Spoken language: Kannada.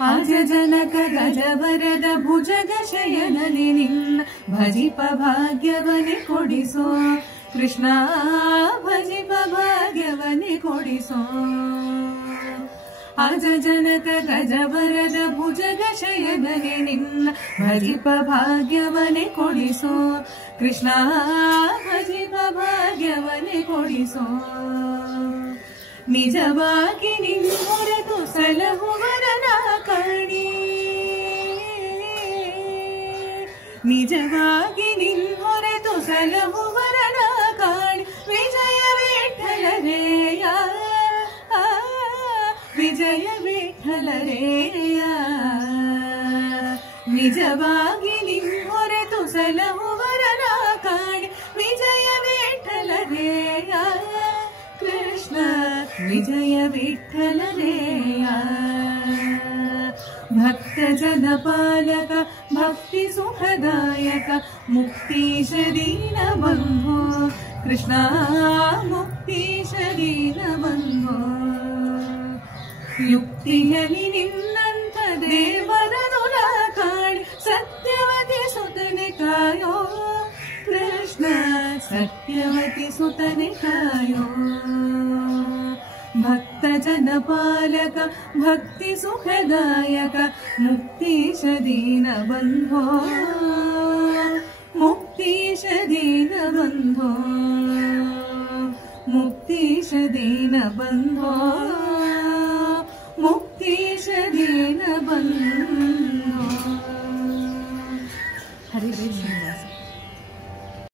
ಅಜ ಜನಕ ಗಜವರದ ಭುಜಗ ಶಯನನೆ ನಿನ್ನ ಭಜಿಪ ಭಾಗ್ಯವನೆ ಕೊಡಿಸೋ ಕೃಷ್ಣ ಭಜಿಪ ಭಾಗ್ಯವನೆ ಕೊಡಿಸೋ ಅಜ ಜನಕ ಗಜವರದ ಭುಜಗ ಶಯನನೆ ನಿನ್ನ ಭಜಿಪ ಭಾಗ್ಯವನೆ ಕೊಡಿಸೋ ಕೃಷ್ಣ ಭಜಿಪ ಭಾಗ್ಯವನೆ ಕೊಡಿಸೋ ನಿಜವಾಗಿ ನಿನ್ನೊರೆತು ಸಲಹುವರನ ಕಾಣಿ ನಿಜವಾಗಿ ನಿನ್ನೊರೆತು ಸಲಹುವರನ ಕಾಣಿ ವಿಜಯ ವಿಠಲರೇಯ ವಿಜಯ ವಿಠಲರೇಯ ನಿಜವಾಗಿ ನಿನ್ನೊರೆತು ಸಲಹುವರನ ಕಾಣಿ ವಿಜಯ ವಿಠಲರೇಯ ಕೃಷ್ಣ ವಿಜಯ ವಿಠಲರೇಯ ಭಕ್ತ ಜನಪಾಲಕ ಭಕ್ತಿ ಸುಖದಾಯಕ ಮುಕ್ತೀಶ ದೀನ ಬಂಧೋ ಕೃಷ್ಣ ಮುಕ್ತೀಶ ದೀನ ಬಂಧೋ ಯುಕ್ತಿಯಲ್ಲಿ ನಿನ್ನಂತ ದೇವರನುಲ ಕಾಣಿ ಸತ್ಯವತಿ ಸುತನೆ ಕಾಯೋ ಕೃಷ್ಣ ಸತ್ಯವತಿ ಸುತನೆ ಕಾಯೋ ಭಕ್ತ ಜನಪಾಲಕ ಭಕ್ತಿ ಸುಖದಾಯಕ ಮುಕ್ತೀಶ ದೀನ ಬಂಧೋ ಮುಕ್ತೀಶ ದೀನ ಬಂಧೋ ಮುಕ್ತೀಶ ದೀನ ಬಂಧೋ ಮುಕ್ತೀಶ ದೀನ ಬಂಧೋ ಹರಿ